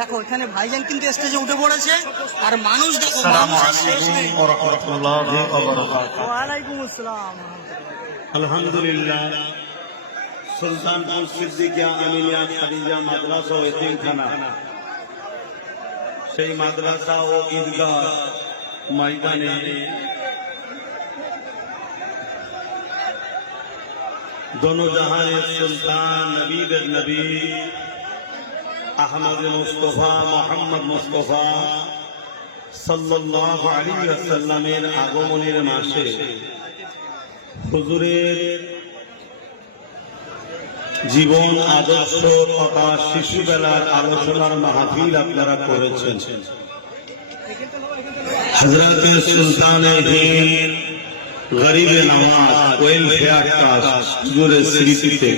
দেখো এখানে ভাইজান কিন্তু স্টেজে উঠে পড়েছে আর মানুষ দেখো। আসসালামু আলাইকুম ওয়া রাহমাতুল্লাহি ওয়া বারাকাতুহু। ওয়া আলাইকুম আসসালাম। আলহামদুলিল্লাহ, সুলতানপুর সিদ্দিকিয়া আমিনিয়া খাদিজা মাদ্রাসা ও এতিমখানা, সেই মাদ্রাসা ও ঈদগাহ ময়দানে दोनों जहां सुल्तान नबीদের नबी अहमद मुस्तफा मोहम्मद मुस्तफा সাল্লাল্লাহু আলাইহি ওয়াসাল্লামের আগমনের মাসে হুজুরের জীবন আদর্শ তথা শিশুবেলার আলোচনার মাহফিল আপনারা করেছেন। হযরত সুলতানে হিন্দ গরিবে নওয়াজ ওয়েলফেয়ার ট্রাস্ট হুজুরের স্মৃতিতে